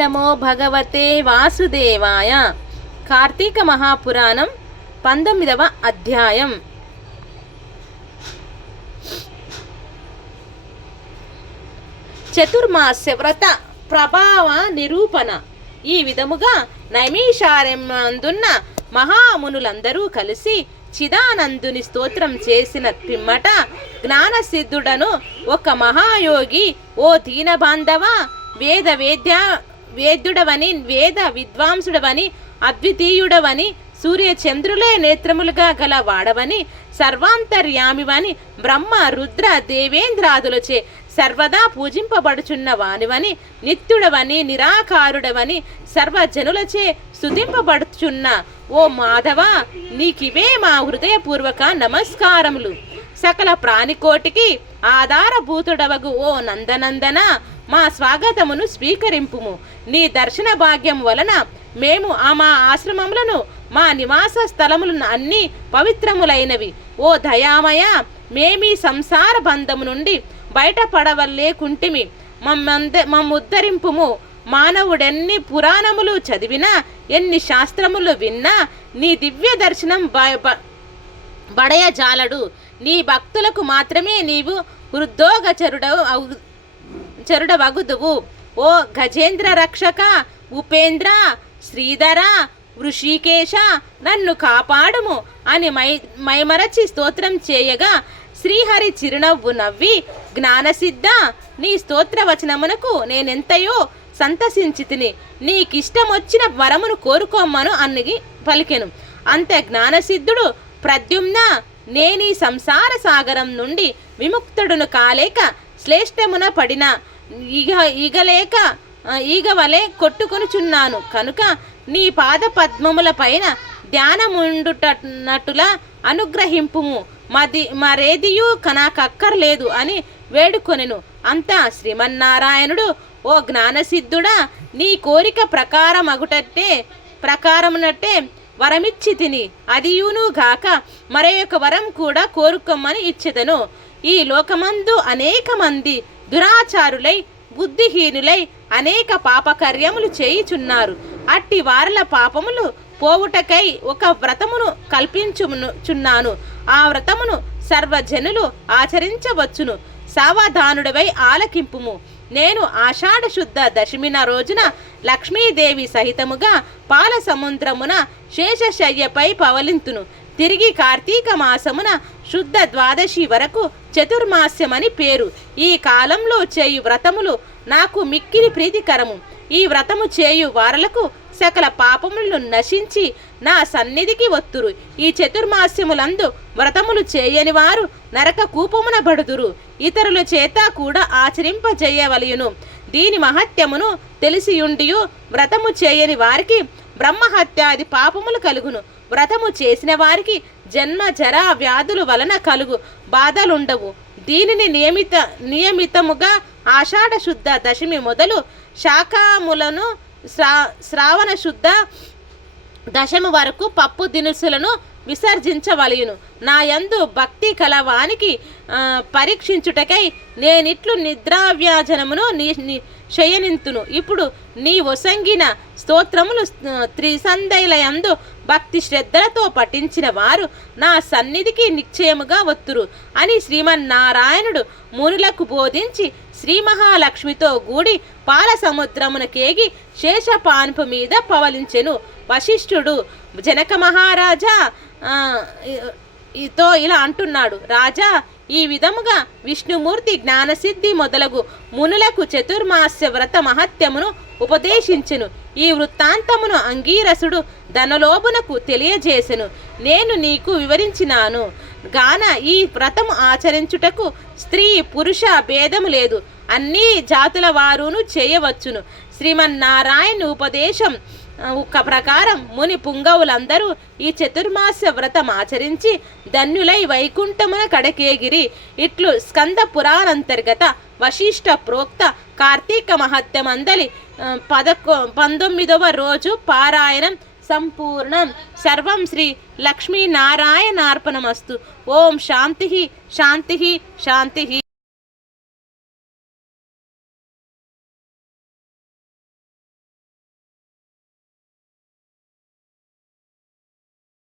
నమో భగవతే వాసుదేవాయ. కార్తీక మహాపురాణం 19వ అధ్యాయం. చతుర్మాస్య వ్రత ప్రభావ నిరూపణ. ఈ విధముగా నైమిషారణ్యమందున్న మహామునులందరూ కలిసి చిదానందుని స్తోత్రం చేసిన పిమ్మట జ్ఞానసిద్ధుడను ఒక మహాయోగి, ఓ దీనబాంధవ, వేద్యుడవని, వేద విద్వాంసుడవని, అద్వితీయుడవని, సూర్యచంద్రులే నేత్రములుగా గల వాడవని, సర్వాంతర్యామివని, బ్రహ్మ రుద్ర దేవేంద్రాదులచే సర్వదా పూజింపబడుచున్న వానివని, నిత్యుడవని, నిరాకారుడవని, సర్వజనులచే స్తుతింపబడుచున్న ఓ మాధవ, నీకివే మా హృదయపూర్వక నమస్కారములు. సకల ప్రాణికోటికి ఆధారభూతుడవగు ఓ నందనందన, మా స్వాగతమును స్వీకరింపుము. నీ దర్శన భాగ్యం వలన మేము మా ఆశ్రమములను, మా నివాస స్థలములను అన్నీ పవిత్రములైనవి. ఓ దయామయ, మేమీ సంసార బంధము నుండి బయటపడవలేకుంటిమి. మమ్ముద్ధరింపుము. మానవుడెన్ని పురాణములు చదివినా, ఎన్ని శాస్త్రములు విన్నా నీ దివ్య దర్శనం బడయజాలడు. నీ భక్తులకు మాత్రమే నీవు చరుడవగుదువు. ఓ గజేంద్ర రక్షక, ఉపేంద్ర, శ్రీధర, వృషికేశ, నన్ను కాపాడుము అని మైమరచి స్తోత్రం చేయగా శ్రీహరి చిరునవ్వు నవ్వి, జ్ఞానసిద్ధ, నీ స్తోత్రవచనమునకు నేనెంతయో సంతసించితిని. నీకిష్టమొచ్చిన వరమును కోరుకోమ్మను అన్నగి పలికెను. అంతే జ్ఞానసిద్ధుడు, ప్రద్యుమ్న, నేనీ సంసార సాగరం నుండి విముక్తుడును కాలేక శ్లేష్టమున పడిన ఈగవలే కొట్టుకొనుచున్నాను కనుక నీ పాద పద్మముల పైన ధ్యానముండుటట్టులా అనుగ్రహింపుము. మరేదియూ నాకక్కర్లేదు అని వేడుకొనెను. అంతా శ్రీమన్నారాయణుడు, ఓ జ్ఞానసిద్ధుడా, నీ కోరిక ప్రకారమునట్టే వరమిచ్చి తిని, అదియును గాక మరొక వరం కూడా కోరుకోమని ఇచ్చెదను. ఈ లోకమందు అనేక మంది దురాచారులై, బుద్ధిహీనులై అనేక పాపకర్యములు చేయుచున్నారు. అట్టి వారల పాపములు పోవుటకై ఒక వ్రతమును కల్పించుచున్నాను. ఆ వ్రతమును సర్వజనులు ఆచరించవచ్చును. సావధానుడవై ఆలకింపుము. నేను ఆషాఢ శుద్ధ దశమిన రోజున లక్ష్మీదేవి సహితముగా పాల సముద్రమున శేషశయ్యపై పవలింతును. తిరిగి కార్తీక మాసమున శుద్ధ ద్వాదశి వరకు చతుర్మాస్యమని పేరు. ఈ కాలంలో చేయు వ్రతములు నాకు మిక్కిలి ప్రీతికరము. ఈ వ్రతము చేయు వారలకు సకల పాపములను నశించి నా సన్నిధికి వత్తురు. ఈ చతుర్మాస్యములందు వ్రతములు చేయని వారు నరక కూపమున బడుదురు. ఇతరుల చేత కూడా ఆచరింపజేయవలయును. దీని మహత్యమును తెలిసియుండియు వ్రతము చేయని వారికి బ్రహ్మహత్యాది పాపములు కలుగును. వ్రతము చేసిన వారికి జన్మ జరా వ్యాధుల వలన కలుగు బాధలుండవు. దీనిని నియమితముగా ఆషాఢ శుద్ధ దశమి మొదలు శాఖములను శ్రావణ శుద్ధ దశమి వరకు పప్పు దినుసులను విసర్జించవలయును. నా యందు భక్తి కలవానికి పరీక్షించుటకై నేనిట్లు నిద్రావ్యాజనమును శయనింతును. ఇప్పుడు నీ ఒసంగిన స్తోత్రములు త్రిసంధైలయందు భక్తి శ్రద్ధలతో పఠించిన వారు నా సన్నిధికి నిశ్చయముగా వత్తురు అని శ్రీమన్నారాయణుడు మునులకు బోధించి శ్రీ మహాలక్ష్మితో గూడి పాల సముద్రమున కేగి శేషపాన్పు మీద పవలించెను. వశిష్ఠుడు జనక మహారాజా తో ఇలా అంటున్నాడు. రాజా, ఈ విధముగా విష్ణుమూర్తి జ్ఞానసిద్ధి మొదలగు మునులకు చతుర్మాస్య వ్రత మహత్యమును ఉపదేశించెను. ఈ వృత్తాంతమును అంగీరసుడు ధనలోభునకు తెలియజేసెను. నేను నీకు వివరించినాను గాన ఈ వ్రతము ఆచరించుటకు స్త్రీ పురుష భేదము లేదు. అన్ని జాతుల వారును చేయవచ్చును. శ్రీమన్నారాయణ ఉపదేశం ప్రకారం ముని పుంగవులందరూ ఈ చతుర్మాస్య వ్రతం ఆచరించి ధన్యులై వైకుంఠమున కడకేగిరి. ఇట్లు స్కంద పురాణంతర్గత వశిష్ఠ ప్రోక్త కార్తీక మహత్యమందలి 19వ రోజు పారాయణం సంపూర్ణం. సర్వం శ్రీ లక్ష్మీనారాయణార్పణమస్తు. ఓం శాంతి శాంతి శాంతి.